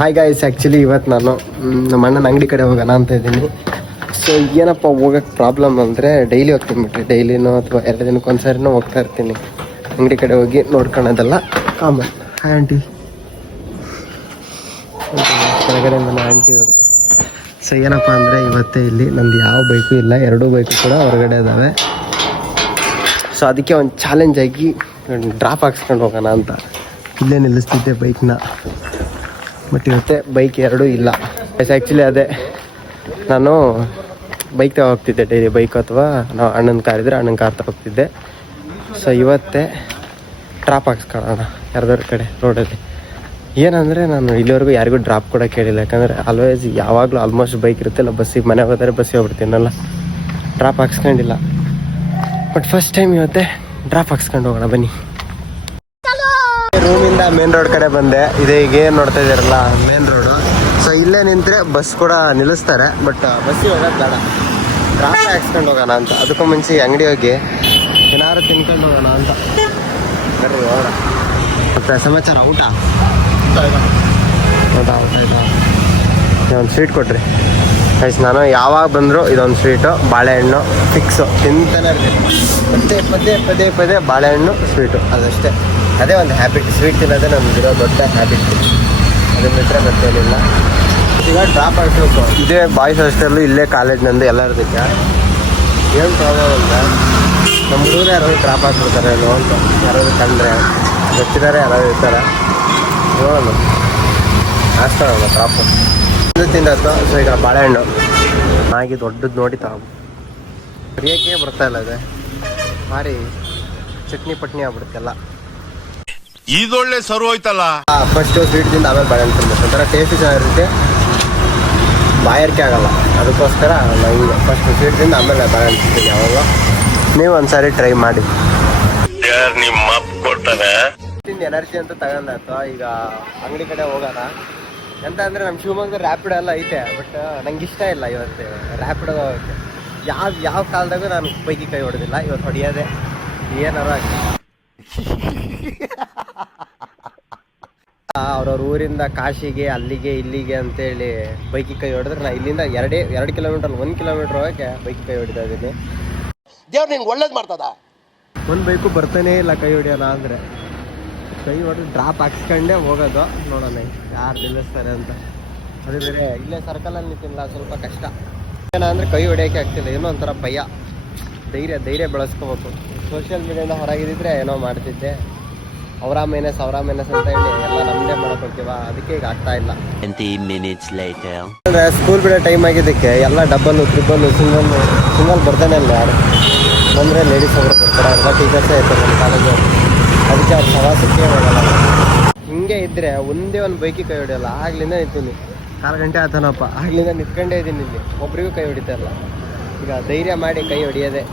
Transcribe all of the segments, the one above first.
Hi guys, actually ಇವತ್ತು ನಾನು ನಮ್ಮ ಅಣ್ಣನ ಅಂಗಡಿ ಕಡೆ ಹೋಗೋಣ ಅಂತ ಇದ್ದೀನಿ. ಸೊ ಏನಪ್ಪ ಹೋಗೋಕ್ಕೆ ಪ್ರಾಬ್ಲಮ್ ಅಂದರೆ ಡೈಲಿ ಹೋಗ್ತೀನಿ ಬಿಟ್ಟರೆ ಡೈಲಿನೋ ಅಥವಾ 2 ದಿನಕ್ಕೆ ಒಂದ್ಸರಿನೂ ಹೋಗ್ತಾ ಇರ್ತೀನಿ ಅಂಗಡಿ ಕಡೆ ಹೋಗಿ ನೋಡ್ಕೊಳೋದೆಲ್ಲ ಕಾಮನ್. ಹಾಯ್ ಆಂಟಿ, ಕೆಳಗಡೆ ನನ್ನ ಆಂಟಿ ಅವರು. ಸೊ ಏನಪ್ಪ ಅಂದರೆ ಇವತ್ತೇ ಇಲ್ಲಿ ನಂದು ಯಾವ ಬೈಕು ಇಲ್ಲ, 2 ಬೈಕು ಕೂಡ ಹೊರಗಡೆ ಇದ್ದಾವೆ. ಸೊ ಅದಕ್ಕೆ ಒಂದು ಚಾಲೆಂಜ್ ಆಗಿ ಡ್ರಾಪ್ ಹಾಕ್ಸ್ಕೊಂಡು ಹೋಗೋಣ ಅಂತ ಇಲ್ಲೇ ನಿಲ್ಲಿಸ್ತಿದ್ದೆ ಬೈಕ್ನ. ಬಟ್ ಇವತ್ತೆ ಬೈಕ್ 2 ಇಲ್ಲ. ಆ್ಯಕ್ಚುಲಿ ಅದೇ ನಾನು ಬೈಕ್ ತಗೋ ಹೋಗ್ತಿದ್ದೆ ಡೈಲಿ, ಬೈಕ್ ಅಥವಾ ನಾವು ಅಣ್ಣನ ಕಾರ್ ಇದ್ದರೆ ಅಣ್ಣನ ಕಾರ್ ತಗೋಗ್ತಿದ್ದೆ. ಸೊ ಇವತ್ತೇ ಡ್ರಾಪ್ ಹಾಕ್ಸ್ಕೊಳ್ಳೋಣ ಯಾರ್ದಾರ ಕಡೆ ರೋಡಲ್ಲಿ. ಏನಂದರೆ ನಾನು ಇಲ್ಲಿವರೆಗೂ ಯಾರಿಗೂ ಡ್ರಾಪ್ ಕೂಡ ಕೇಳಿಲ್ಲ, ಯಾಕಂದರೆ ಆಲ್ವೇಸ್ ಯಾವಾಗಲೂ ಆಲ್ಮೋಸ್ಟ್ ಬೈಕ್ ಇರುತ್ತೆ, ಇಲ್ಲ ಬಸ್ಸಿಗೆ ಮನೆಗೆ ಹೋದರೆ ಬಸ್ಸಿಗೆ ಹೋಗ್ಬಿಡ್ತೀನಲ್ಲ, ಡ್ರಾಪ್ ಹಾಕ್ಸ್ಕೊಂಡಿಲ್ಲ. ಬಟ್ ಫಸ್ಟ್ ಟೈಮ್ ಇವತ್ತೇ ಡ್ರಾಪ್ ಹಾಕ್ಸ್ಕೊಂಡು ಹೋಗೋಣ ಬನ್ನಿ. ರೂಮಿಂದ ಮೇನ್ ರೋಡ್ ಕಡೆ ಬಂದೆ. ಇದೇ ಈಗ ಏನು ನೋಡ್ತಾ ಇದ್ದೀರಲ್ಲ ಮೇನ್ ರೋಡು. ಸೊ ಇಲ್ಲೇ ನಿಂತರೆ ಬಸ್ ಕೂಡ ನಿಲ್ಲಿಸ್ತಾರೆ, ಬಟ್ ಬಸ್ಸಿಗೆ ಹೋಗೋದು ಬೇಡ, ಡ್ರಾಪ್ ಹಾಕ್ಸ್ಕೊಂಡು ಹೋಗೋಣ ಅಂತ. ಅದಕ್ಕೂ ಮುಂಚೆ ಅಂಗಡಿ ಹೋಗಿ ಏನಾದ್ರು ತಿನ್ಕೊಂಡು ಹೋಗೋಣ ಅಂತ. ಬರ್ರಿ ಹೋಗೋಣ. ಮತ್ತೆ ಸಮಾಚಾರ, ಊಟ ಊಟ ಆಯ್ತಾ? ಒಂದು ಸ್ವೀಟ್ ಕೊಟ್ರಿ ಗೈಸ್. ನಾನು ಯಾವಾಗ ಬಂದರೂ ಇದೊಂದು ಸ್ವೀಟು, ಬಾಳೆಹಣ್ಣು ಫಿಕ್ಸು ತಿಂತಾನೆ ಇರ್ತೀನಿ. ಪದೇ ಬಾಳೆಹಣ್ಣು ಸ್ವೀಟು, ಅದಷ್ಟೇ. ಅದೇ ಒಂದು ಹ್ಯಾಬಿಟ್, ಸ್ವೀಟ್ ತಿನ್ನೋದೇ ನಮಗಿರೋ ದೊಡ್ಡ ಹ್ಯಾಬಿಟ್. ಅದು ಬಿಟ್ಟರೆ ಮತ್ತೇನಿಲ್ಲ. ಈಗ ಡ್ರಾಪ್ ಹಾಕ್ಬೇಕು. ಇದೇ ಬಾಯ್ಸ್ ಹಾಸ್ಟೆಲ್ಲು, ಇಲ್ಲೇ ಕಾಲೇಜ್ ನಂದು ಎಲ್ಲರದಕ್ಕೆ. ಏನು ಪ್ರಾಬ್ಲಮ್ ಅಂದರೆ ನಮ್ಮ ಹುಡುಗರು ಯಾರಾದ್ರು ಡ್ರಾಪ್ ಹಾಕ್ಬಿಡ್ತಾರೆ ಏನೋ ಅಂತ, ಯಾರಾದ್ರು ಕಂಡ್ರೆ ಗೊತ್ತಿದ್ದಾರೆ, ಯಾರಾದ್ರು ಇರ್ತಾರೆ. ನೋಡೋಣ ಹಾಕ್ಸ್ಕೊಳ್ಳೋಣ ಡ್ರಾಪು. ಇದು ತಿಂದತ್ತು. ಸೊ ಈಗ ಬಾಳೆಹಣ್ಣು ಹಾಗೆ ದೊಡ್ಡದು ನೋಡಿ ತಗೊಂಡು ಬರೆಯೋಕ್ಕೆ ಬರ್ತಾಯಿಲ್ಲ, ಅದೇ ಭಾರಿ ಚಟ್ನಿ ಪಟ್ನಿ ಆಗ್ಬಿಡುತ್ತೆಲ್ಲ. ಇದೊಳ್ಳೆ ಸರು ಹೋಯ್ತಲ್ಲ. ಫಸ್ಟು ಸ್ವೀಟ್ ತಿಂದು ಆಮೇಲೆ ಬಾಳೆಹಣ್ಣು ತಿನ್ಬೇಕು, ಒಂಥರ ಟೇಸ್ಟ್ ಚೆನ್ನಾಗಿರುತ್ತೆ, ಬಾಯಾರಿಕೆ ಆಗಲ್ಲ. ಅದಕ್ಕೋಸ್ಕರ ನಾನು ಈಗ ಫಸ್ಟ್ ಸ್ವೀಟ್ ತಿಂದು ಆಮೇಲೆ ಬಾಳೆಹಣ್ಣು ತಿಂತೀನಿ ಯಾವಾಗ. ನೀವು ಒಂದ್ಸಾರಿ ಟ್ರೈ ಮಾಡಿ. ನಿಮ್ಮ ಕೊಡ್ತಾನೆ ತಿಂದು ಎನರ್ಜಿ ಅಂತ ತಗೊಂಡಾಯ್ತು. ಈಗ ಅಂಗಡಿ ಕಡೆ ಹೋಗೋಣ ಎಂತ ಅಂದರೆ ನಮ್ಮ ಶಿವಮೊಗ್ಗದ ರ್ಯಾಪಿಡೋ ಎಲ್ಲ ಐತೆ, ಬಟ್ ನಂಗೆ ಇಷ್ಟ ಇಲ್ಲ ಇವತ್ತು ರ್ಯಾಪಿಡೋ ಹೋಗೋಕ್ಕೆ. ಯಾವ ಕಾಲದಾಗೂ ನಾನು ಬೈಕಿಗೆ ಕೈ ಹೊಡೆದಿಲ್ಲ, ಇವತ್ತು ಹೊಡೆಯೋದೆ ಏನಾರು ಆಗಿ. ಅವ್ರವ್ರ ಊರಿಂದ ಕಾಶಿಗೆ ಅಲ್ಲಿಗೆ ಇಲ್ಲಿಗೆ ಅಂತೇಳಿ ಬೈಕಿಗೆ ಕೈ ಹೊಡೆದ್ರೆ ನಾ ಇಲ್ಲಿಂದ 2 ಕಿಲೋಮೀಟರ್ 1 ಕಿಲೋಮೀಟರ್ ಹೋಗಕ್ಕೆ ಬೈಕಿಗೆ ಕೈ ಹೊಡಿತಾ ಇದ್ದೀನಿ. ದೇವ್ರು ನಿಂಗೆ ಒಳ್ಳೇದು ಮಾಡ್ತದ. ಒಂದು ಬೈಕು ಬರ್ತಾನೇ ಇಲ್ಲ ಕೈ ಹೊಡಿಯೋಲ್ಲ ಅಂದರೆ. ಕೈ ಹೊಡೆದು ಡ್ರಾಪ್ ಹಾಕ್ಸ್ಕೊಂಡೇ ಹೋಗೋದು. ನೋಡೋಣ ಯಾರು ನಿಲ್ಲಿಸ್ತಾರೆ ಅಂತ. ಅದು ಬೇರೆ ಇಲ್ಲೇ ಸರ್ಕಲಲ್ಲಿ ನಿಂತಿಲ್ಲ, ಸ್ವಲ್ಪ ಕಷ್ಟ. ಏನಂದರೆ ಕೈ ಹೊಡಿಯೋಕ್ಕೆ ಆಗ್ತಿಲ್ಲ, ಏನೋ ಒಂಥರ ಭಯ. ಧೈರ್ಯ ಬೆಳೆಸ್ಕೋಬೇಕು. ಸೋಷಿಯಲ್ ಮೀಡಿಯಾದ ಹೊರಗಿದ್ದರೆ ಏನೋ ಮಾಡ್ತಿದ್ದೆ. ಅವರ ಮೇನಸ್ ಅಂತ ಹೇಳಿ ಎಲ್ಲ ನಮ್ಮದೇ ಮಾಡೋಕ್ಕೋಗ್ತೀವ, ಅದಕ್ಕೆ ಈಗ ಆಗ್ತಾ ಇಲ್ಲ. 20 minutes later. ಅಂದರೆ ಸ್ಕೂಲ್ ಬಿಡೋ ಟೈಮ್ ಆಗಿದ್ದಕ್ಕೆ ಎಲ್ಲ ಡಬ್ಬಲ್ಲು ಟ್ರಿಪ್ಪಲ್ಲು ಸಿಂಗಲ್ ಬರ್ತಾನೆ ಇಲ್ಲ ಯಾರು. ಅಂದರೆ ಲೇಡೀಸ್ ಅವರು ಬರ್ತಾರೆ, ಎಲ್ಲ ಟೀಚರ್ಸೇ ಇರ್ತಾರೆ ನಮ್ಮ ಕಾಲೇಜು. ಅದಕ್ಕೆ ಅವ್ರು ಪ್ರವಾಸಕ್ಕೆ ಹೋಗಲ್ಲ. ಹಿಂಗೆ ಇದ್ದರೆ ಒಂದೇ ಒಂದು ಬೈಕಿಗೆ ಕೈ ಹೊಡೆಯಲ್ಲ. ಆಗ್ಲಿಂದ ನಿಂತೀನಿ, 4 ಗಂಟೆ ಆತನಪ್ಪ, ಆಗ್ಲಿಂದ ನಿಂತ್ಕೊಂಡೇ ಇದ್ದೀನಿ ಇಲ್ಲಿ, ಒಬ್ರಿಗೂ ಕೈ ಹೊಡಿತಾ ಇಲ್ಲ. ಈಗ ಧೈರ್ಯ ಮಾಡಿ ಕೈ ಹೊಡಿಯೋದೆ.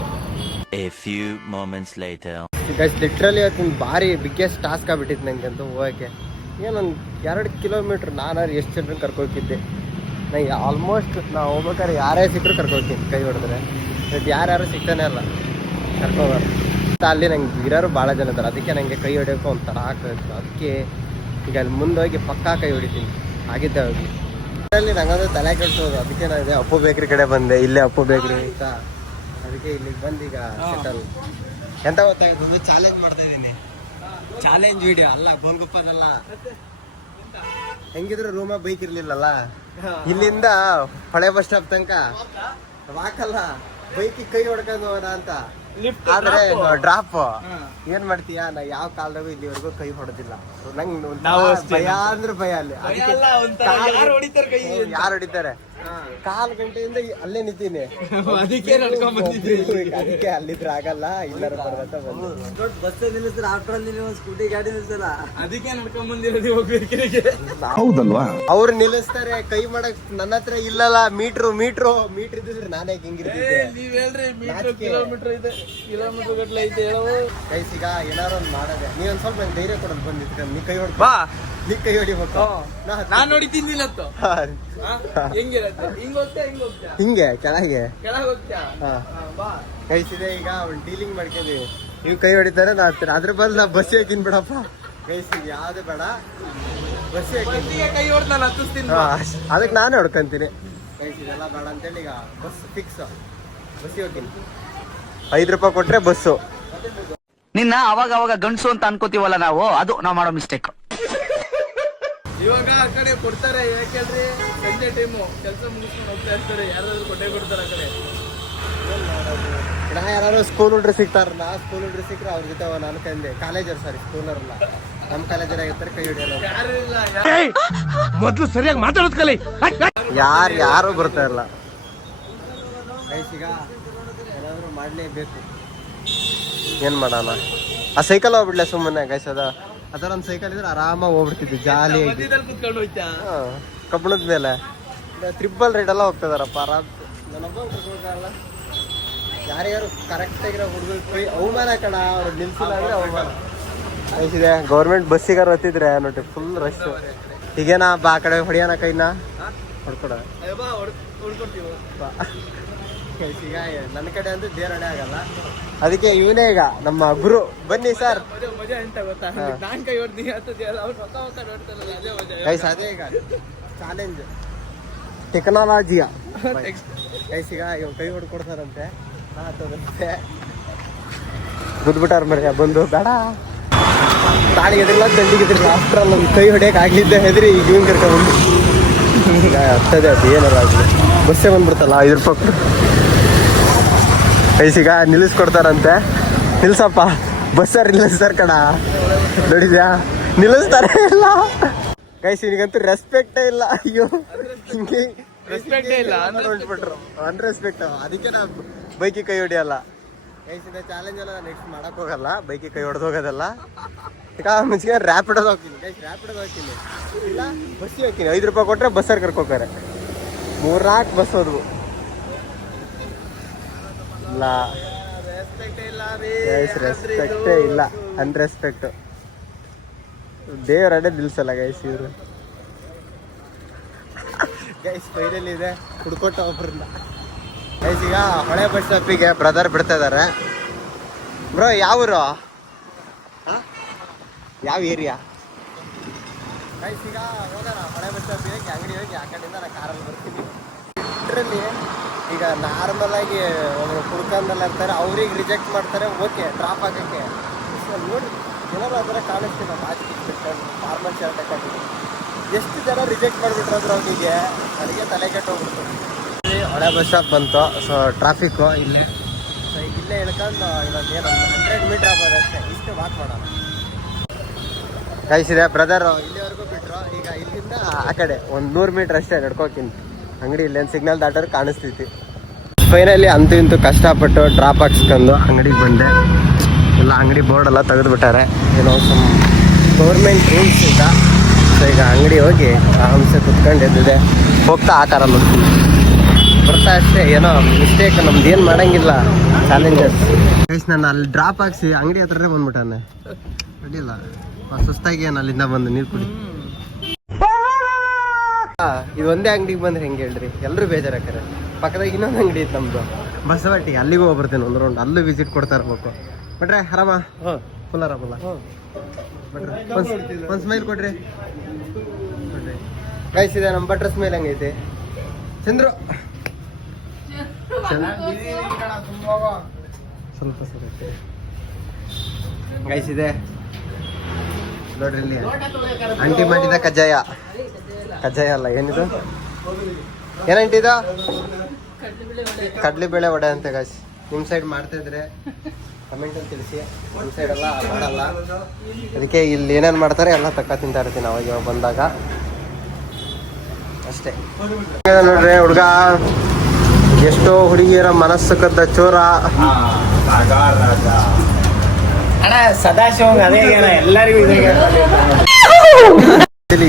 A few moments later. ಈಗ ಲಿಟ್ರಲಿ ಇವತ್ತಿನ ಭಾರಿ ಬಿಗ್ಗೆಸ್ಟ್ ಟಾಸ್ಕ್ ಆಗ್ಬಿಟ್ಟಿತ್ತು ನನಗೆ ಅಂತ ಹೋಗೋಕ್ಕೆ. ಏನೊಂದು 2 ಕಿಲೋಮೀಟ್ರ್ ನಾನಾರು ಎಷ್ಟು ಜನರನ್ನ ಕರ್ಕೋಗಿದ್ದೆ. ನನಗೆ ಆಲ್ಮೋಸ್ಟ್ ನಾವು ಹೋಗ್ಬೇಕಾದ್ರೆ ಯಾರೇ ಸಿಕ್ಕರು ಕರ್ಕೋಗ್ತೀನಿ ಕೈ ಹೊಡೆದ್ರೆ. ಬಟ್ ಯಾರ್ಯಾರು ಸಿಗ್ತಾನೆ ಇಲ್ಲ ಕರ್ಕೋಬಾರ್ದು. ಅಲ್ಲಿ ನಂಗೆ ಇರೋರು ಭಾಳ ಜನ ಇದ್ದಾರೆ, ಅದಕ್ಕೆ ನನಗೆ ಕೈ ಹೊಡಿಯೋಕೆ ಒಂಥರ ಆಗ್ತಾಯಿತ್ತು. ಅದಕ್ಕೆ ಈಗ ಅಲ್ಲಿ ಮುಂದೆ ಹೋಗಿ ಪಕ್ಕಾ ಕೈ ಹೊಡಿತೀನಿ ಆಗಿದ್ದೆ ಹೋಗಿ. ಅಲ್ಲಿ ನಂಗಂದ್ರೆ ತಲೆ ಕೆಡ್ಸೋದು. ಅದಕ್ಕೆ ನಾನು ಇದೆ ಅಪ್ಪು ಬೇಕ್ರಿ ಕಡೆ ಬಂದೆ. ಇಲ್ಲೇ ಅಪ್ಪು ಬೇಕ್ರಿ ಅಂತ, ಅದಕ್ಕೆ ಇಲ್ಲಿಗೆ ಬಂದು ಈಗ ಸೆಟಲ್. ಎಂತ ಗೊತ್ತಾಯ್ತು, ಚಾಲೆಂಜ್ ಮಾಡ್ತಾ ಇದ್ದೀನಿ. ಚಾಲೆಂಜ್ ವಿಡಿಯೋ ಅಲ್ಲ, ಗೋಲ್ಗುಪ್ಪದಲ್ಲ. ಹೆಂಗಿದ್ರು ರೂಮ ಬೈಕ್ ಇರ್ಲಿಲ್ಲಲ್ಲ, ಇಲ್ಲಿಂದ ಹಳೆ ಬಸ್ ಸ್ಟಾಪ್ ತನಕ ವಾಕಲ್ಲ, ಬೈಕಿಗೆ ಕೈ ಹೊಡ್ಕೊಂಡು ಹೋಗೋಣ ಅಂತ. ಆದ್ರೆ ಡ್ರಾಪ್ ಏನ್ ಮಾಡ್ತೀಯ, ನಾ ಯಾವ ಕಾಲದಾಗೂ ಇಲ್ಲಿವರೆಗೂ ಕೈ ಹೊಡೆದಿಲ್ಲ. ನಂಗೆ ಭಯ ಅಂದ್ರೆ ಭಯ. ಅಲ್ಲಿ ಯಾರು ಹೊಡಿತಾರೆ, 4 ಗಂಟೆಯಿಂದ ಅಲ್ಲೇ ನಿಂತೀನಿ. ಅದಕ್ಕೆ ಅಲ್ಲಿದ್ರೆ ಆಗಲ್ಲ, ಇಲ್ಲರ ಬರ್ಬತ್ತ ಬಂದು ಬಸ್ ನಿಲ್ಲಿಸ್ತಾರೆ. ಆಫ್ಟರ್ ಸ್ಕೂಟಿ ಗಾಡಿ ನಿಲ್ಲಿಸಲ್ಲ, ಅದಕ್ಕೆ ನಡ್ಕೊಂಡ್ ಬಂದಿರೋದು ಹೋಗ್ಬೇಕು. ಹೌದಲ್ವಾ? ಅವ್ರು ನಿಲ್ಲಿಸ್ತಾರೆ, ಕೈ ಮಾಡಕ್ ನನ್ನ ಹತ್ರ ಇಲ್ಲಲ್ಲ. ಮೀಟ್ರು ಇದ್ದಿದ್ರೆ ನಾನೇ ಹಿಂಗಿರ್ತಿದ್ದೆ. ನೀವ್ ಹೇಳ್ರಿ ಕಿಲೋಮೀಟರ್ ಇದೆ, ಕಿಲೋಮೀಟರ್ ಗಟ್ಲೆ ಐತೆ ಹೇಳವು. ಕೈಸಿಗ ಏನಾರು ಒಂದು ಮಾಡೋದೆ. ನೀವೊಂದ್ ಸ್ವಲ್ಪ ಧೈರ್ಯ ಕೊಡೋದು ಬಂದಿತ್ತು. ನೀ ಕೈ ಹೊಡ್ ನೀ ಕೈ ಹೊಡಿಬೇಕು. ನಾನ್ ನೋಡಿ ತಿಂದಿಲ್ಲತ್ತು ಹೆಂಗಿರತ್ತೆ, ಹಿಂಗೆ ಕೆಳಗೆ ಹೋಗ್ತೀಯ. ಕೈಸಿದೆ. ಈಗ ಒಂದು ಡೀಲಿಂಗ್ ಮಾಡ್ಕೊಂಡಿವಿ. ನೀವು ಕೈ ಹೊಡಿತಾರೆ ನಾ ಅದ್ರ ಬದಲು ನಾ ಬಸ್ಸಿಗೆ ತಿನ್ಬಿಡಪ್ಪ. ಕೈಸಿಗೆ ಯಾವ್ದು ಬೇಡ, ಕೈ ಹೊಡೆದು ನಾನು ಹತ್ತಿಸ್ತೀನಿ. ಅದಕ್ಕೆ ನಾನು ಹೊಡ್ಕೊಂತೀನಿ. ಇದೆಲ್ಲ ಬೇಡ ಅಂತೇಳಿ ಈಗ ಬಸ್ ಫಿಕ್ಸ್. ಬಸ್ಸಿಗೆ ಹೋಗ್ತೀನಿ. 5 ರೂಪಾಯಿ ಕೊಟ್ರೆ ಬಸ್ಸು. ನಿನ್ನ ಅವಾಗ ಅವಾಗ ಗಂಡಸು ಅಂತ ಅನ್ಕೋತೀವಲ್ಲ ನಾವು, ಅದು ನಾವು ಮಾಡೋ ಮಿಸ್ಟೇಕ್. ಇವಾಗ ಆ ಕಡೆ ಕೊಡ್ತಾರೆ, ಯಾಕೆಂದ್ರೆ ಸಂಜೆ ಟೈಮು ಕೆಲಸ ಮುಗಿಸ್ಕೊಂಡು ಹೋಗ್ತಾ ಇರ್ತಾರೆ, ಯಾರಾದ್ರೂ ಕೊಟ್ಟೆ ಕೊಡ್ತಾರೆ ಆ ಕಡೆ. ಯಾರು ಸ್ಕೂಲ್ ಹುಡ್ರು ಸಿಗ್ತಾರಲ್ಲ, ಸ್ಕೂಲ್ ಹುಡ್ರು ಸಿಕ್ಕರೆ ಅವ್ರ ಜೊತೆ ನಾನು ಕಂದೆ. ಕಾಲೇಜರ್ ಸಾರಿ ಸ್ಕೂಲರ್ಲ್ಲ, ನಮ್ಮ ಕಾಲೇಜರ್ ಆಗಿರ್ತಾರೆ, ಕೈ ಹಿಡಿಯಲ್ಲ. ಯಾರು ಇಲ್ಲ, ಮೊದ್ಲು ಸರಿಯಾಗಿ ಮಾತಾಡೋದ್ ಕಲಿ. ಯಾರು ಬರ್ತಾ ಇಲ್ಲ. ಗೈಸಿಗ ಏನಾದ್ರು ಮಾಡಲೇಬೇಕು. ಏನು ಮಾಡೋಣ? ಆ ಸೈಕಲ್ ಹೋಗ್ಬಿಡ್ಲೆ ಸುಮ್ಮನೆ ಗೈಸ್. ಅದರ ಒಂದು ಸೈಕಲ್ ಇದ್ರೆ ಆರಾಮಾಗಿ ಹೋಗ್ಬಿಡ್ತಿದ್ವಿ ಜಾಲಿಯಾಗಿ. ಮಧ್ಯದಲ್ಲಿ ಕುತ್ಕೊಂಡು ಹೋಯ್ತಾ ಕಬ್ಬಣದ ಮೇಲೆ. ಟ್ರಿಪ್ಪಲ್ ರೈಡ್ ಎಲ್ಲ ಹೋಗ್ತಿದಾರಪ್ಪ ಆರಾಮ್. ನಾನೊಬ್ಬ ಹೋಗಲ್ಲ. ಯಾರ್ಯಾರು ಕರೆಕ್ಟಾಗಿರೋ ಹುಡುಗರು ಅವಮಾನ ಕಣ, ಅವ್ರು ನಿಲ್ಸಿಲ್ಲ ಅಂದ್ರೆ ಅವಮಾನ. ಗೈಸಿದೆ ಗೌರ್ಮೆಂಟ್ ಬಸ್ಸಿಗಾರು ಹತ್ತಿದ್ರೆ ನೋಡಿ ಫುಲ್ ರಶ್. ಈಗೇನಾ ಬಾ ಆ ಕಡೆ ಹೊಡಿಯೋಣ, ಕೈನ ಹೊಡ್ಕೊಡ. ಹೊಡ್ಕೊಡ್ತೀವಿ. ಈಗ ನನ್ನ ಕಡೆ ಅಂದ್ರೆ ಬೇರೆ ಆಗಲ್ಲ. ಅದಕ್ಕೆ ಇವನೇ ಈಗ ನಮ್ಮ ಗುರು. ಬನ್ನಿ ಸರ್. ಮಜಾ ಎಂತ ಗೊತ್ತಾ, ನಾನ್ ಕೈ ಹೊಡ್ದಿ ಗೈಸ್ ಅದೇ ಈಗ ಚಾಲೆಂಜ್ ಟೆಕ್ನಾಲಜಿಯ. ಗೈಸ್ ಈಗ ಇವ್ ಕೈ ಹೊಡ್ಕೊಡ್ತಾರಂತೆ, ನಾತದಂತೆ ಗುದ್ಬಿಟ್ಟಾರ ಮರ್ಯ ಬಂದು. ಬೇಡ ತಾಳಿಗೆ ಎದ್ರಿಲ್ಲ, ದಂಡಿಗಿದ್ರಿಲ್ಲ. ಆಫ್ಟರ್ ಆಲ್ ಒಂದು ಕೈ ಹೊಡಿಯಕ್ಕೆ ಆಗ್ಲಿದ್ದೆ ಹೆದ್ರಿ ಈಗ ಇವ್ನು ಕರ್ಕೊಂಡ್ಬಂದು ಈಗ ಹತ್ತದೆ. ಅದು ಏನಾರ ಆಗಲಿ ಬಸ್ಸೇ ಬಂದ್ಬಿಡ್ತಲ್ಲ. 5 ರೂಪಾಯಿ ಕೊಡು. ಗೈಸಿಗ ನಿಲ್ಲಿಸ್ಕೊಡ್ತಾರಂತೆ. ನಿಲ್ಸಪ್ಪ ಬಸ್ಸರ್ ನಿಲ್ಲಿಸ್ತಾರ ಕಣ, ನೋಡಿದ್ಯಾ? ನಿಲ್ಲಿಸ್ತಾರೆ ಇಲ್ಲ ಗೈಸ್. ನಿನಗಂತೂ ರೆಸ್ಪೆಕ್ಟೇ ಇಲ್ಲ. ಅಯ್ಯೋ ಹಿಂಗೆ ರೆಸ್ಪೆಕ್ಟೇ ಇಲ್ಲ, ಹೊಂಟ್ಬಿಟ್ರು ಅನ್ರೆಸ್ಪೆಕ್ಟ್. ಅದಕ್ಕೆ ನಾ ಬೈಕಿಗೆ ಕೈ ಹೊಡಿಯಲ್ಲ ಗೈಸ್. ಇದು ಚಾಲೆಂಜ್ ಎಲ್ಲ ನೆಕ್ಸ್ಟ್ ಮಾಡಕ್ ಹೋಗಲ್ಲ, ಬೈಕಿಗೆ ಕೈ ಹೊಡೆದು ಹೋಗೋದಲ್ಲ. ಈಗ ಮುಂಚೆ ರ್ಯಾಪಿಡೋದು ಹೋಗ್ತೀನಿ ಗೈಸ್, ರ್ಯಾಪಿಡೋದು ಹೋಗ್ತೀನಿ ಇಲ್ಲ ಬಸ್ಸಿಗೆ ಹೋಗ್ತೀನಿ. 5 ರೂಪಾಯಿ ಕೊಟ್ಟರೆ ಬಸ್ಸರ್ ಕರ್ಕೋತಾರೆ. 3-4 ಬಸ್ ಹೋದ್ವು. ಇಲ್ಲ ರೆಸ್ಪೆಕ್ಟೇ ಇಲ್ಲ, ಅನ್ರೆಸ್ಪೆಕ್ಟ್. ದೇವರಡೆ ನಿಲ್ಸಲ್ಲ ಗೈಸ್ ಇವರು. ಗೈಸ್ ಫೈನಲ್ ಇದೆ ಹುಡ್ಕೊಟ್ಟ ಒಬ್ರನ್ನ. ಗೈಸ್ ಈಗ ಹೊಳೆ ಬಸ್ ಸ್ಟಾಪಿಗೆ ಬ್ರದರ್ ಬಿಡ್ತಾ ಇದಾರೆ. ಬ್ರೋ ಯಾವೂರು? ಯಾವ ಏರಿಯಾ? ಗೈಸ್ ಈಗ ಹೋಗೋಣ ಹೊಳೆ ಬಸ್ ಸ್ಟಾಪಿಗೆ. ಅಂಗಡಿ ಹೋಗಿ ಆ ಕಡೆಯಿಂದ ನಾನು ಕಾರಲ್ಲಿ ಬರ್ತೀನಿ. ಇದರಲ್ಲಿ ಈಗ ನಾರ್ಮಲ್ ಆಗಿ ಒಬ್ಬರು ಕುಡ್ಕೊಂಡೆಲ್ಲ ಇರ್ತಾರೆ, ಅವ್ರಿಗೆ ರಿಜೆಕ್ಟ್ ಮಾಡ್ತಾರೆ. ಓಕೆ ಡ್ರಾಪ್ ಆಗೋಕ್ಕೆ ನೋಡಿ ಏನಾದ್ರು ಆ ಥರ ಕಾಣಿಸ್ತೀವಿ. ನಾವು ಬಾಜಿ ಬಿಟ್ಕೊಂಡು ಫಾರ್ಮಲ್ ಶರ್ಟ್ ಹಾಕಿದ್ವಿ. ಎಷ್ಟು ಜನ ರಿಜೆಕ್ಟ್ ಮಾಡಿಬಿಟ್ರಂದ್ರೆ ಅವನಿಗೆ ನನಗೆ ತಲೆ ಕೆಟ್ಟೋಗ್ಬಿಡ್ತು. ಹೊಳೆ ಬಸ್ ಸ್ಟಾಪ್ ಬಂತು. ಸೊ ಟ್ರಾಫಿಕ್ಕು ಇಲ್ಲೇ. ಸೊ ಈಗ ಇಲ್ಲೇ ಇಳ್ಕೊಂಡು ಇನ್ನೊಂದು ಏನು 100 ಮೀಟ್ರ್ ಆಗ್ಬೋದು ಅಷ್ಟೇ. ಇಷ್ಟು ವಾಕ್ ಮಾಡೋಣ. ಕಾಯಿಸಿದೆ ಬ್ರದರ್ ಇಲ್ಲಿವರೆಗೂ ಬಿಟ್ಟರು. ಈಗ ಇಲ್ಲಿಂದ ಆ ಕಡೆ ಒಂದು 100 ಮೀಟ್ರ್ ಅಷ್ಟೇ ನಡ್ಕೋತೀನಿ. ಅಂಗಡಿ ಇಲ್ಲೇನು ಸಿಗ್ನಲ್ ದಾಟೋರು ಕಾಣಿಸ್ತೈತಿ. ಫೈನಲಿ ಅಂತೂ ಇಂತೂ ಕಷ್ಟಪಟ್ಟು ಡ್ರಾಪ್ ಹಾಕ್ಸ್ಕೊಂಡು ಅಂಗಡಿಗೆ ಬಂದೆ. ಎಲ್ಲ ಅಂಗಡಿ ಬೋರ್ಡೆಲ್ಲ ತೆಗೆದುಬಿಟ್ಟಾರೆ, ಏನೋ ಸಮ್ ಗೌರ್ಮೆಂಟ್ ರೂಲ್ಸ್ ಇಂದ. ಸೊ ಈಗ ಅಂಗಡಿ ಹೋಗಿ ಆರಾಮ್ಸೆ ಕುತ್ಕೊಂಡು ಎದ್ದಿದೆ. ಹೋಗ್ತಾ ಆ ಕಾರಲ್ಲಿ ಹೋಗ್ತೀನಿ, ಬರ್ತಾ ಅಷ್ಟೇ ಏನೋ ಮಿಸ್ಟೇಕ್. ನಮ್ದು ಏನು ಮಾಡೋಂಗಿಲ್ಲ, ಚಾಲೆಂಜಸ್. ಗೈಸ್ ನಾನು ಅಲ್ಲಿ ಡ್ರಾಪ್ ಹಾಕ್ಸಿ ಅಂಗಡಿ ಹತ್ರನೇ ಬಂದ್ಬಿಟ್ಟಾನೆ. ಅಡ್ಡಿಲ್ಲ ಸುಸ್ತಾಗಿ ಏನು ಅಲ್ಲಿಂದ ಬಂದು ನೀರು ಕುಡಿ. ಇದು ಒಂದೇ ಅಂಗಡಿಗೆ ಬಂದ್ರೆ ಹೆಂಗೆ ಹೇಳ್ರಿ, ಎಲ್ಲರೂ ಬೇಜಾರಾಕ್ತಾರೆ. ಪಕ್ಕದಾಗ ಇನ್ನೊಂದು ಅಂಗಡಿ ಇತ್ತು ನಮ್ದು ಬಸವಟ್ಟಿಗೆ, ಅಲ್ಲಿಗೂ ಹೋಗ್ಬರ್ತೇನೆ ಒಂದು ರೌಂಡ್. ಅಲ್ಲೂ ವಿಸಿಟ್ ಕೊಡ್ತಾ ಇರ್ಬೇಕು. ಬಟ್ರೆ ಆರಾಮ ಫುಲ್ ಆರಾಮಲ್ಲ? ಬಟ್ರೆ ಒಂದು ಸ್ಮೈಲ್ ಕೊಡ್ರಿ. ಗೈಸ್ ಇದೆ ನಮ್ಮ ಬಟ್ರ ಸ್ಮೈಲ್ ಹಂಗೈತೆ. ಚಂದ್ರು ಸ್ವಲ್ಪ ಸ್ವಲ್ಪ ಗೈಸ್ ಇದೆ ನೋಡ್ರಿ. ಇಲ್ಲಿ ಅಂಟಿ ಮಾಡಿದ ಕಜ್ಜಾಯ. ಕಜ್ಜಾಯ ಅಲ್ಲ, ಏನಿದು ಏನಂಟಿದು? ಕಡ್ಲಿಬೇಳೆ ವಡೆ ಅಂತ ಗೈಸ್. ನಿಮ್ಮ ಸೈಡ್ ಮಾಡ್ತಾ ಇದ್ರೆ ಕಮೆಂಟಲ್ಲಿ ತಿಳಿಸಿ. ನಮ್ಮ ಸೈಡ್ ಎಲ್ಲ ಮಾಡಲ್ಲ, ಅದಕ್ಕೆ ಇಲ್ಲಿ ಏನೇನು ಮಾಡ್ತಾರೆ ಎಲ್ಲ ತಕ್ಕ ತಿಂತಾ ಇರ್ತೀನಿ ಅವಾಗ ಇವಾಗ ಬಂದಾಗ ಅಷ್ಟೇ. ನೋಡ್ರಿ ಹುಡುಗ ಎಷ್ಟೋ ಹುಡುಗಿಯರ ಮನಸ್ಸು ಕದ್ದ ಚೋರ. ಅಣ್ಣ ಸದಾಶಿವ ಅದೇ ಎಲ್ಲರಿಗೂ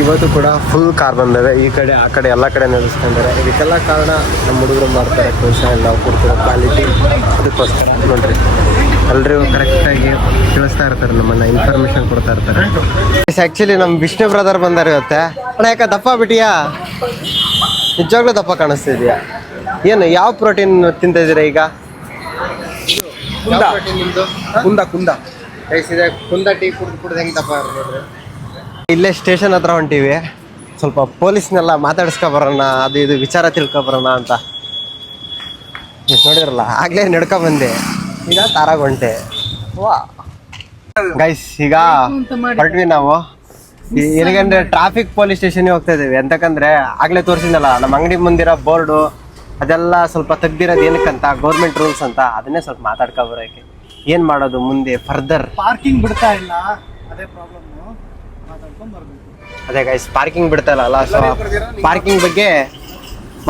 ಇವತ್ತು ಕೂಡ ಫುಲ್ ಕಾರ್ ಬಂದವೆ. ಈ ಕಡೆ ಆ ಕಡೆ ಎಲ್ಲ ಕಡೆ ನಿಲ್ಲಿಸ್ಕೊಂಡಿದ್ದಾರೆ. ಇದಕ್ಕೆಲ್ಲ ಕಾರಣ ನಮ್ಮ ಹುಡುಗರು ಮಾಡ್ತಾರೆ ಕೆಲಸ ಎಲ್ಲ ಕೊಡ್ತಾರೆ ಕ್ವಾಲಿಟಿ. ಅದಕ್ಕೋಸ್ಕರ ನೋಡ್ರಿ ಎಲ್ಲರೂ ಕರೆಕ್ಟಾಗಿ ತಿಳಿಸ್ತಾ ಇರ್ತಾರೆ, ನಮ್ಮನ್ನ ಇನ್ಫಾರ್ಮೇಶನ್ ಕೊಡ್ತಾ ಇರ್ತಾರೆ. ಆ್ಯಕ್ಚುಲಿ ನಮ್ಮ ವಿಷ್ಣು ಬ್ರದರ್ ಬಂದಾರೆ ಇವತ್ತೆ. ಅಣ್ಣ ಯಾಕೆ ದಪ್ಪ ಬಿಟ್ಟಿಯಾ? ನಿಜವಾಗ್ಲೂ ದಪ್ಪ ಕಾಣಿಸ್ತಿದ್ಯಾ? ಏನು ಯಾವ ಪ್ರೋಟೀನ್ ತಿಂತ ಇದ್ದೀರಾ ಈಗ? ಕುಂದ ಕುಂದ ಇದೆ ಕುಂದ ಟೀ ಕುಡ್ದು ಹೆಂಗೆ ದಪ್ಪ ನೋಡ್ರಿ. ಇಲ್ಲೇ ಸ್ಟೇಷನ್ ಹತ್ರ ಹೊಂಟಿವಿ, ಸ್ವಲ್ಪ ಪೊಲೀಸ್ನೆಲ್ಲ ಮಾತಾಡಿಸ್ಕೊ ಬರೋಣ, ಅದು ಇದು ವಿಚಾರ ತಿಳ್ಕೊ ಬರೋಣ ಅಂತ. ನೋಡಿದ್ರಲ್ಲ ಆಗ್ಲೇ ನಡ್ಕೊ ಬಂದೆ, ಈಗ ತಾರಾಗ ಹೊಂಟೆ. ವಾ ಗೈಸ್, ಈಗ ಹೊರಟ್ವಿ ನಾವು ಎಲ್ಲಿಗಂದ್ರೆ ಟ್ರಾಫಿಕ್ ಪೊಲೀಸ್ ಸ್ಟೇಷನ್ಗೆ ಹೋಗ್ತಾ ಇದೀವಿ. ಎಂತಕಂದ್ರೆ ಆಗ್ಲೇ ತೋರಿಸಿದ್ನಲ್ಲ ನಮ್ಮ ಅಂಗಡಿ ಮುಂದಿರೋ ಬೋರ್ಡು ಅದೆಲ್ಲ ಸ್ವಲ್ಪ ತೆಗ್ದಿರೋದು ಏನಕ್ಕಂತ, ಗೌರ್ಮೆಂಟ್ ರೂಲ್ಸ್ ಅಂತ. ಅದನ್ನೇ ಸ್ವಲ್ಪ ಮಾತಾಡ್ಕೊ ಬರೋಕೆ ಏನ್ ಮಾಡೋದು ಮುಂದೆ ಫರ್ದರ್. ಪಾರ್ಕಿಂಗ್ ಬಿಡ್ತಾ ಇಲ್ಲ, ಅದೇ ಪ್ರಾಬ್ಲಮ್. ಮಾತಾಡ್ಕೊಂಡ್ ಬರ್ಬೇಕು. ಅದೇ ಗೈಸ್, ಪಾರ್ಕಿಂಗ್ ಬಿಡ್ತಾ ಇಲ್ಲ, ಸೊ ಪಾರ್ಕಿಂಗ್ ಬಗ್ಗೆ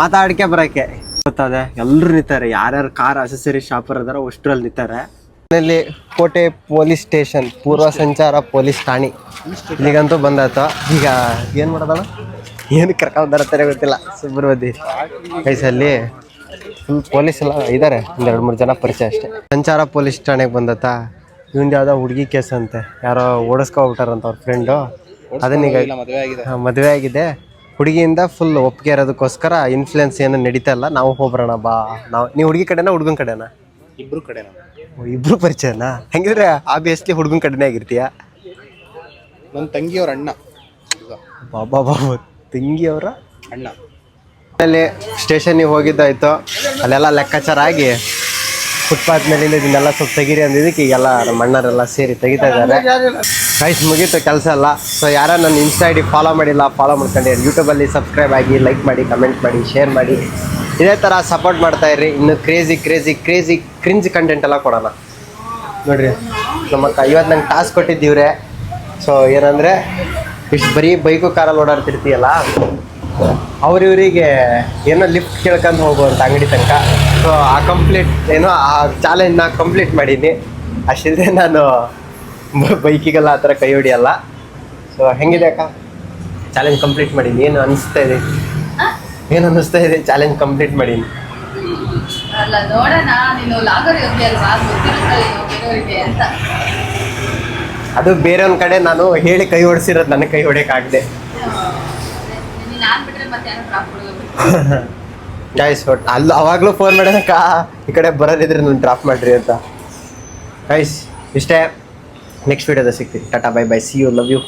ಮಾತಾಡ್ಕೆ ಬರೋಕೆ ಗೊತ್ತದೆ. ಎಲ್ಲರೂ ನಿಂತಾರೆ, ಯಾರ್ಯಾರು ಕಾರ್ ಅಸೆಸರಿ ಶಾಪರ್ ಅದಾರ ಅಷ್ಟರಲ್ಲಿ ನಿಂತಾರೆ. ಇಲ್ಲಿ ಕೋಟೆ ಪೊಲೀಸ್ ಸ್ಟೇಷನ್, ಪೂರ್ವ ಸಂಚಾರ ಪೊಲೀಸ್ ಠಾಣೆ ಇಲ್ಲಿಗಂತೂ ಬಂದಾಯ್ತು. ಈಗ ಏನು ಮಾಡೋದಣ್ಣ, ಏನು ಕರ್ಕೊಂಡು ಬರತ್ತಾರೆ ಗೊತ್ತಿಲ್ಲ. ಸುಬ್ರವದಿ ಗೈಸಲ್ಲಿ ಫುಲ್ ಪೊಲೀಸ್ ಎಲ್ಲ ಇದ್ದಾರೆ, ಒಂದು 2-3 ಜನ ಪರಿಚಯ ಅಷ್ಟೇ. ಸಂಚಾರ ಪೊಲೀಸ್ ಠಾಣೆಗೆ ಬಂದತ್ತ. ಇವಂದು ಯಾವುದೋ ಹುಡುಗಿ ಕೇಸ್ ಅಂತೆ, ಯಾರೋ ಓಡಿಸ್ಕೊಬಿಟ್ಟಾರಂತ ಅವ್ರ ಫ್ರೆಂಡು. ಅದನ್ನೀಗ ಮದುವೆ ಆಗಿದೆ, ಹುಡುಗಿಯಿಂದ ಫುಲ್ ಒಪ್ಪಿಗೆ ಇರೋದಕ್ಕೋಸ್ಕರ ಇನ್ಫ್ಲುಯೆನ್ಸ್ ಏನು ನಡೀತಾ ಇಲ್ಲ. ನಾವು ಹೋಗ್ಬರೋಣ ಬಾ. ನೀವು ಹುಡುಗಿ ಕಡೆನಾ ಹುಡುಗನ ಕಡೆನಾ? ಇಬ್ರು ಕಡೆನಾ? ಇಬ್ರು ಪರಿಚಯನಾ? ಹಂಗಿದ್ರೆ ಆಬ್ವಿಯಸ್ಲಿ ಹುಡುಗನ ಕಡೆನೇ ಆಗಿರ್ತೀಯ. ನನ್ನ ತಂಗಿಯವ್ರ ಅಣ್ಣ. ಬಾಬಾ ಬಾಬಾ, ತಂಗಿಯವರ ಅಣ್ಣ. ಅಲ್ಲಿ ಸ್ಟೇಷನ್ಗೆ ಹೋಗಿದ್ದಾಯ್ತು, ಅಲ್ಲೆಲ್ಲ ಲೆಕ್ಕಾಚಾರ ಆಗಿ ಫುಟ್ಪಾತ್ ಮೇಲಿಂದ ಇದನ್ನೆಲ್ಲ ಸ್ವಲ್ಪ ತೆಗೀರಿ ಅಂದಿದ್ದಕ್ಕೆ ಈಗೆಲ್ಲ ನಮ್ಮ ಅಣ್ಣರೆಲ್ಲ ಸೇರಿ ತೆಗಿತಾ ಇದ್ದಾರೆ. ಗೈಸ್ ಮುಗೀತು ಕೆಲಸ ಎಲ್ಲ. ಸೊ ಯಾರೋ ನನ್ನ ಇನ್ಸ್ಟಾ ಐ ಡಿ ಫಾಲೋ ಮಾಡಿಲ್ಲ, ಫಾಲೋ ಮಾಡ್ಕೊಂಡು ಯೂಟ್ಯೂಬಲ್ಲಿ ಸಬ್ಸ್ಕ್ರೈಬ್ ಆಗಿ, ಲೈಕ್ ಮಾಡಿ, ಕಮೆಂಟ್ ಮಾಡಿ, ಶೇರ್ ಮಾಡಿ. ಇದೇ ಥರ ಸಪೋರ್ಟ್ ಮಾಡ್ತಾ ಇರ್ರಿ. ಇನ್ನು ಕ್ರೇಜಿ ಕ್ರಿಂಜ್ ಕಂಟೆಂಟ್ ಎಲ್ಲ ಕೊಡೋಣ. ನೋಡ್ರಿ ನಮ್ಮಕ್ಕ ಇವತ್ತು ನಂಗೆ ಟಾಸ್ಕ್ ಕೊಟ್ಟಿದ್ದೀವ್ರೆ. ಸೊ ಏನಂದರೆ, ಇಷ್ಟು ಬರೀ ಬೈಕು ಕಾರಲ್ಲಿ ಓಡಾಡ್ತಿರ್ತೀಯಲ್ಲ, ಅವ್ರಿವರಿಗೆ ಏನೋ ಲಿಫ್ಟ್ ಕೇಳ್ಕೊಂಡು ಹೋಗುವಂಥ ಅಂಗಡಿ ತನಕ. ಸೊ ಆ ಚಾಲೆಂಜ್ನ ಕಂಪ್ಲೀಟ್ ಮಾಡೀನಿ. ಅಷ್ಟಿದ್ರೆ ನಾನು ಬೈಕಿಗೆಲ್ಲ ಆ ಥರ ಕೈ ಹೊಡಿಯಲ್ಲ. ಸೊ ಹೆಂಗಿದೆ ಅಕ್ಕ, ಚಾಲೆಂಜ್ ಕಂಪ್ಲೀಟ್ ಮಾಡೀನಿ? ಏನು ಅನ್ನಿಸ್ತಾ ಇದೆ ಚಾಲೆಂಜ್ ಕಂಪ್ಲೀಟ್ ಮಾಡೀನಿ? ಅಲ್ಲ ನೋಡೋಣ, ನೀನು ಲಾಗರ್ ಯೋಗಿ ಅಲ್ವಾ, ಗೊತ್ತಿರುತ್ತೆ ಬೇರೆಯವರಿಗೆ ಅಂತ. ಅದು ಬೇರೆಯವ್ನ ಕಡೆ ನಾನು ಹೇಳಿ ಕೈ ಹೊಡ್ಸಿರೋದು, ನನಗೆ ಕೈ ಹೊಡೆಯೋಕ್ಕಾಗದೆ. ನಾನು ಬಿಟ್ರೆ ಮತ್ತೆ ಯಾರು ಡ್ರಾಪ್ ಕೊಡೋದು. ಗೈಸ್ ಅವಾಗಲೂ ಫೋನ್ ಮಾಡೋದಕ್ಕ, ಈ ಕಡೆ ಬರೋದಿದ್ರೆ ನಾನು ಡ್ರಾಪ್ ಮಾಡಿರಿ ಅಂತ. ಗೈಸ್ ಇಷ್ಟೇ, ನೆಕ್ಸ್ಟ್ ವೀಡಿಯೋದ ಸಿಗ್ತೀನಿ. Tata, bye bye, see you, love you.